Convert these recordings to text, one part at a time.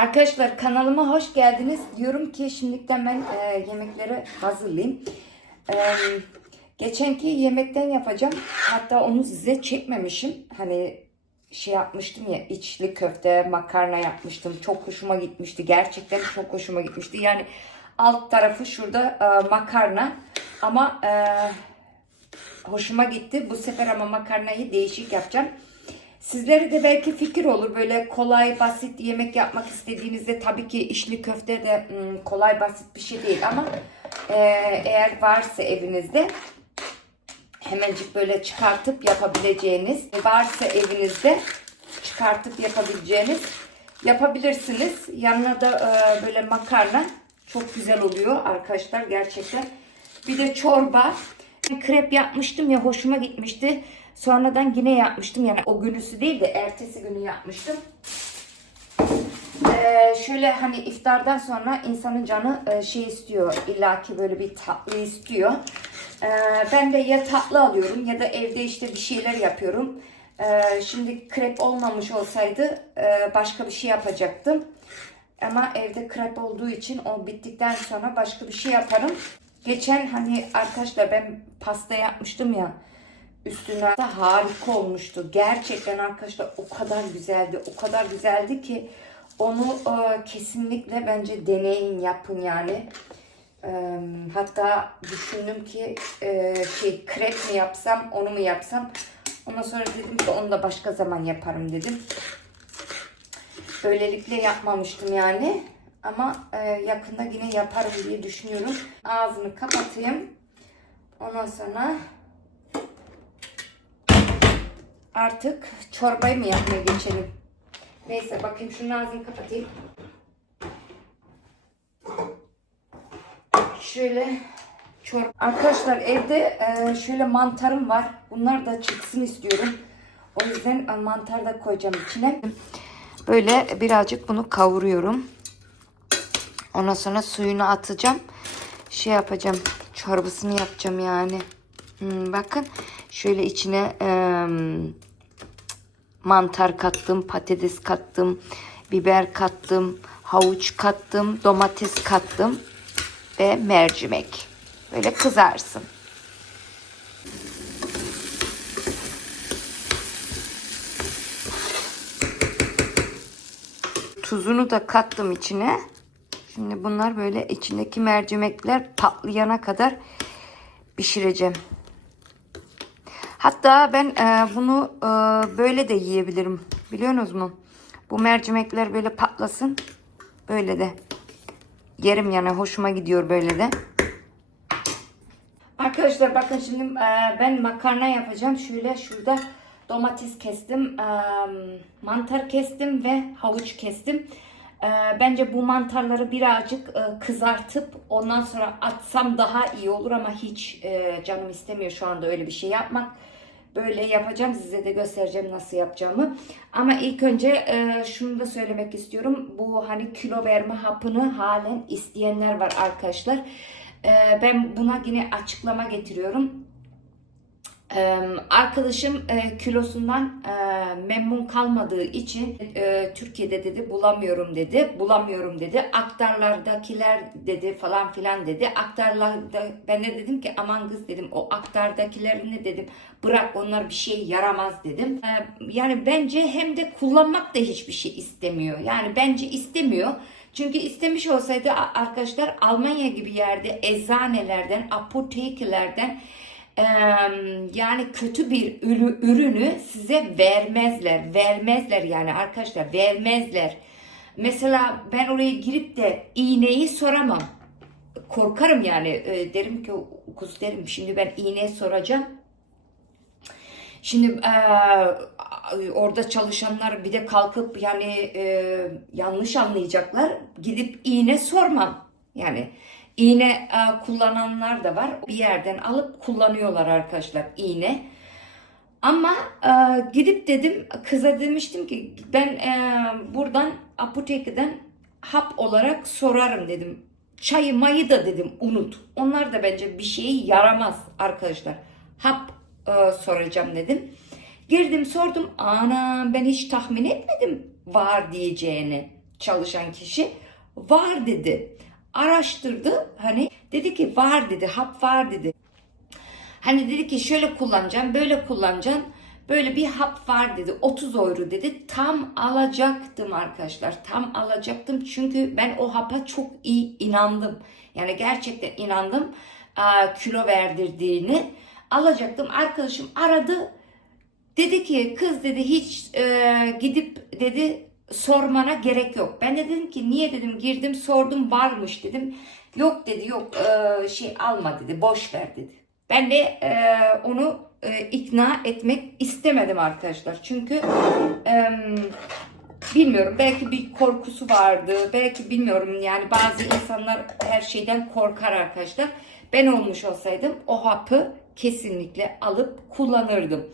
Arkadaşlar kanalıma hoş geldiniz. Diyorum ki şimdilikten ben e, yemekleri hazırlayayım. E, geçenki yemekten yapacağım. Hatta onu size çekmemişim. Hani şey yapmıştım ya içli köfte, makarna yapmıştım. Çok hoşuma gitmişti. Gerçekten çok hoşuma gitmişti. Yani alt tarafı şurada e, makarna ama e, hoşuma gitti. Bu sefer ama makarnayı değişik yapacağım. Sizlere de belki fikir olur. Böyle kolay basit yemek yapmak istediğinizde tabii ki içli köfte de hmm, kolay basit bir şey değil ama e, eğer varsa evinizde hemencik böyle çıkartıp yapabileceğiniz varsa evinizde çıkartıp yapabileceğiniz yapabilirsiniz. Yanına da e, böyle makarna çok güzel oluyor arkadaşlar gerçekten. Bir de çorba. Krep yapmıştım ya hoşuma gitmişti. Sonradan yine yapmıştım. Yani o günüsü değil de ertesi günü yapmıştım. Ee, şöyle hani iftardan sonra insanın canı e, şey istiyor. illaki böyle bir tatlı istiyor. Ee, ben de ya tatlı alıyorum ya da evde işte bir şeyler yapıyorum. Ee, şimdi krep olmamış olsaydı e, başka bir şey yapacaktım. Ama evde krep olduğu için o bittikten sonra başka bir şey yaparım. Geçen hani arkadaşlar ben pasta yapmıştım ya. Üstüne de harika olmuştu. Gerçekten arkadaşlar o kadar güzeldi. O kadar güzeldi ki onu e, kesinlikle bence deneyin yapın yani. E, hatta düşündüm ki e, şey krep mi yapsam onu mu yapsam. Ondan sonra dedim ki onu da başka zaman yaparım dedim. Böylelikle yapmamıştım yani. Ama e, yakında yine yaparım diye düşünüyorum. Ağzını kapatayım. Ondan sonra artık çorbayı mı yapmaya geçelim? Neyse bakayım şunun ağzını kapatayım. Şöyle çorba. Arkadaşlar evde e, şöyle mantarım var. Bunlar da çıksın istiyorum. O yüzden e, mantar da koyacağım içine. Böyle birazcık bunu kavuruyorum. Ondan sonra suyunu atacağım. Şey yapacağım. Çorbasını yapacağım yani. Hmm, bakın şöyle içine e, mantar kattım, patates kattım, biber kattım, havuç kattım, domates kattım ve mercimek. Böyle kızarsın. Tuzunu da kattım içine. Şimdi bunlar böyle içindeki mercimekler patlayana kadar pişireceğim. Hatta ben e, bunu e, böyle de yiyebilirim. Biliyorsunuz mu? Bu mercimekler böyle patlasın. Böyle de. Yerim yani hoşuma gidiyor böyle de. Arkadaşlar bakın şimdi e, ben makarna yapacağım. Şöyle şurada domates kestim, e, mantar kestim ve havuç kestim. E, bence bu mantarları birazcık e, kızartıp ondan sonra atsam daha iyi olur ama hiç e, canım istemiyor şu anda öyle bir şey yapmak. Böyle yapacağım size de göstereceğim nasıl yapacağımı. Ama ilk önce e, şunu da söylemek istiyorum. Bu hani kilo verme hapını halen isteyenler var arkadaşlar. E, ben buna yine açıklama getiriyorum. Ee, arkadaşım e, kilosundan e, memnun kalmadığı için e, Türkiye'de dedi bulamıyorum dedi. Bulamıyorum dedi. Aktarlardakiler dedi falan filan dedi. Aktarlarda ben de dedim ki aman kız dedim. O aktardakilerini dedim. Bırak onlar bir şey yaramaz dedim. Ee, yani bence hem de kullanmak da hiçbir şey istemiyor. Yani bence istemiyor. Çünkü istemiş olsaydı arkadaşlar Almanya gibi yerde eczanelerden apotekelerden yani kötü bir ürünü size vermezler. Vermezler yani arkadaşlar vermezler. Mesela ben oraya girip de iğneyi soramam. Korkarım yani derim ki kuz derim şimdi ben iğne soracağım. Şimdi e, orada çalışanlar bir de kalkıp yani e, yanlış anlayacaklar. Gidip iğne sormam. Yani İğne e, kullananlar da var. Bir yerden alıp kullanıyorlar arkadaşlar iğne. Ama e, gidip dedim kıza demiştim ki ben e, buradan apotekiden hap olarak sorarım dedim. Çayı mayı da dedim unut. Onlar da bence bir şeye yaramaz arkadaşlar. Hap e, soracağım dedim. Girdim sordum. Ana ben hiç tahmin etmedim var diyeceğini. çalışan kişi var dedi. Araştırdı hani dedi ki var dedi hap var dedi. Hani dedi ki şöyle kullanacağım böyle kullanacağım. Böyle bir hap var dedi. 30 euro dedi. Tam alacaktım arkadaşlar. Tam alacaktım. Çünkü ben o hapa çok iyi inandım. Yani gerçekten inandım. Kilo verdirdiğini. Alacaktım. Arkadaşım aradı. Dedi ki kız dedi hiç e, gidip dedi sormana gerek yok. Ben de dedim ki niye dedim girdim sordum varmış dedim. Yok dedi yok e, şey alma dedi boş ver dedi. Ben de e, onu e, ikna etmek istemedim arkadaşlar. Çünkü bilmiyorum belki bir korkusu vardı. Belki bilmiyorum yani bazı insanlar her şeyden korkar arkadaşlar. Ben olmuş olsaydım o hapı kesinlikle alıp kullanırdım.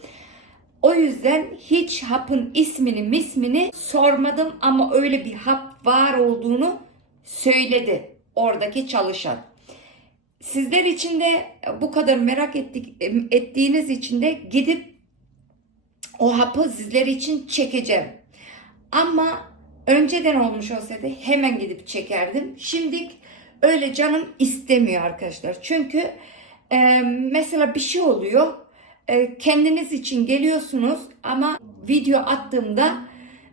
O yüzden hiç hapın ismini mismini sormadım ama öyle bir hap var olduğunu söyledi oradaki çalışan. Sizler için de bu kadar merak ettik, ettiğiniz için de gidip o hapı sizler için çekeceğim. Ama önceden olmuş olsaydı hemen gidip çekerdim. Şimdi öyle canım istemiyor arkadaşlar. Çünkü e, mesela bir şey oluyor. E, kendiniz için geliyorsunuz ama video attığımda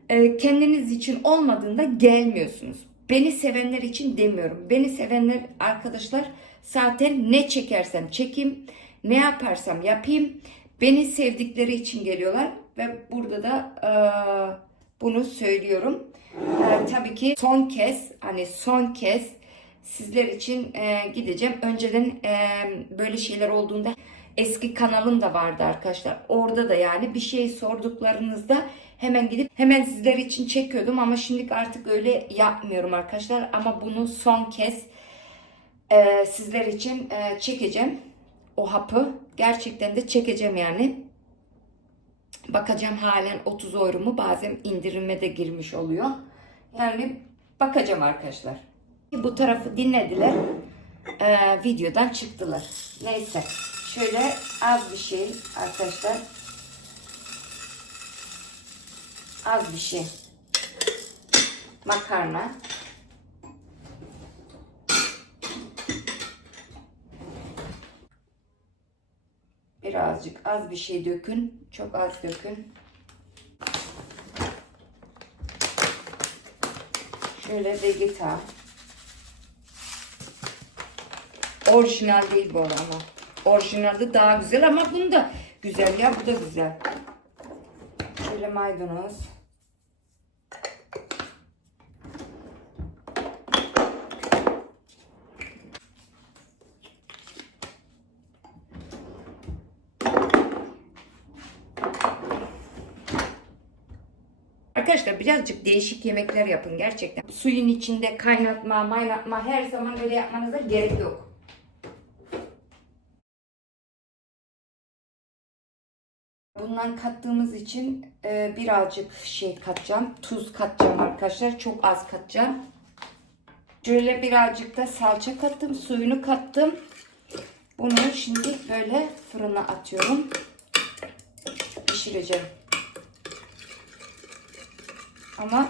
e, kendiniz için olmadığında gelmiyorsunuz. Beni sevenler için demiyorum. Beni sevenler arkadaşlar zaten ne çekersem çekeyim, ne yaparsam yapayım. Beni sevdikleri için geliyorlar ve burada da e, bunu söylüyorum. E, tabii ki son kez, hani son kez sizler için e, gideceğim. Önceden e, böyle şeyler olduğunda eski kanalım da vardı arkadaşlar. Orada da yani bir şey sorduklarınızda hemen gidip hemen sizler için çekiyordum ama şimdi artık öyle yapmıyorum arkadaşlar. Ama bunu son kez e, sizler için e, çekeceğim. O hapı gerçekten de çekeceğim yani. Bakacağım halen 30 euro mu bazen indirime de girmiş oluyor. Yani bakacağım arkadaşlar. Bu tarafı dinlediler. Ee, videodan çıktılar. Neyse. Şöyle az bir şey arkadaşlar. Az bir şey. Makarna. Birazcık az bir şey dökün. Çok az dökün. Şöyle vegeta. Orijinal değil bu ama. Orijinalde daha güzel ama bunu da güzel ya. Bu da güzel. Şöyle maydanoz. Arkadaşlar birazcık değişik yemekler yapın gerçekten. Suyun içinde kaynatma, maynatma her zaman öyle yapmanıza gerek yok. Bundan kattığımız için e, birazcık şey katacağım. Tuz katacağım arkadaşlar. Çok az katacağım. Şöyle birazcık da salça kattım. Suyunu kattım. Bunu şimdi böyle fırına atıyorum. Pişireceğim. Ama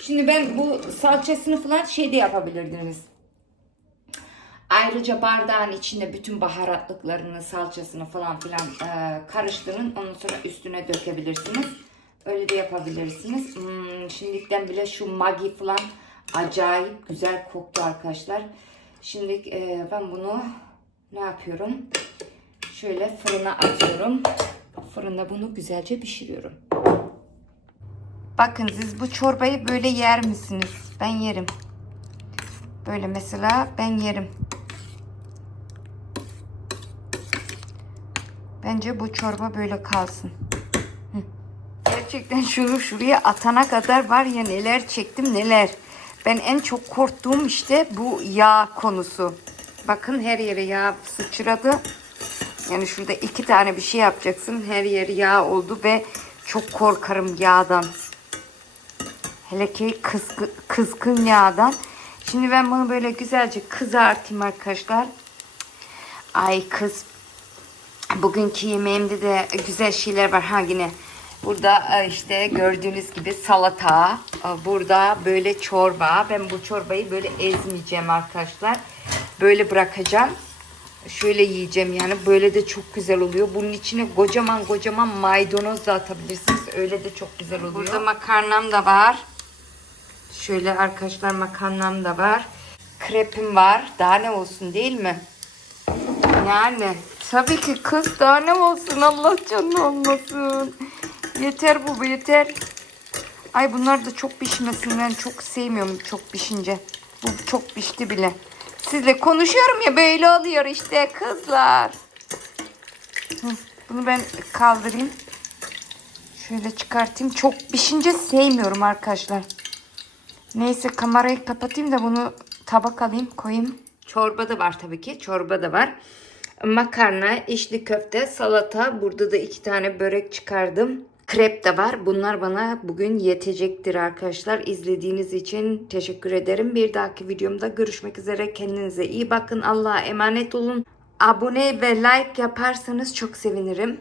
şimdi ben bu salçasını falan şey de yapabilirdiniz. Ayrıca bardağın içinde bütün baharatlıklarını, salçasını falan filan e, karıştırın. Ondan sonra üstüne dökebilirsiniz. Öyle de yapabilirsiniz. Hmm, şimdiden bile şu magi falan acayip güzel koktu arkadaşlar. Şimdi e, ben bunu ne yapıyorum? Şöyle fırına atıyorum. Fırında bunu güzelce pişiriyorum. Bakın siz bu çorbayı böyle yer misiniz? Ben yerim. Böyle mesela ben yerim. Bence bu çorba böyle kalsın. Gerçekten şunu şuraya atana kadar var ya neler çektim neler. Ben en çok korktuğum işte bu yağ konusu. Bakın her yere yağ sıçradı. Yani şurada iki tane bir şey yapacaksın. Her yer yağ oldu ve çok korkarım yağdan. Hele ki kızgın, kızgın yağdan. Şimdi ben bunu böyle güzelce kızartayım arkadaşlar. Ay kız. Bugünkü yemeğimde de güzel şeyler var. Ha yine burada e, işte gördüğünüz gibi salata. Aa, Burada böyle çorba. Ben bu çorbayı böyle ezmeyeceğim arkadaşlar. Böyle bırakacağım. Şöyle yiyeceğim yani. Böyle de çok güzel oluyor. Bunun içine kocaman kocaman maydanoz da atabilirsiniz. Öyle de çok güzel oluyor. Burada makarnam da var. Şöyle arkadaşlar makarnam da var. Krepim var. Daha ne olsun değil mi? Yani tabii ki kız daha ne olsun Allah canını olmasın. Yeter bu bu yeter. Ay bunlar da çok pişmesin ben çok sevmiyorum çok pişince. Bu çok pişti bile. Sizle konuşuyorum ya böyle oluyor işte kızlar. Bunu ben kaldırayım. Şöyle çıkartayım. Çok pişince sevmiyorum arkadaşlar. Neyse kamerayı kapatayım da bunu tabak alayım koyayım. Çorba da var tabii ki. Çorba da var. Makarna, içli köfte, salata. Burada da iki tane börek çıkardım. Krep de var. Bunlar bana bugün yetecektir arkadaşlar. İzlediğiniz için teşekkür ederim. Bir dahaki videomda görüşmek üzere. Kendinize iyi bakın. Allah'a emanet olun. Abone ve like yaparsanız çok sevinirim.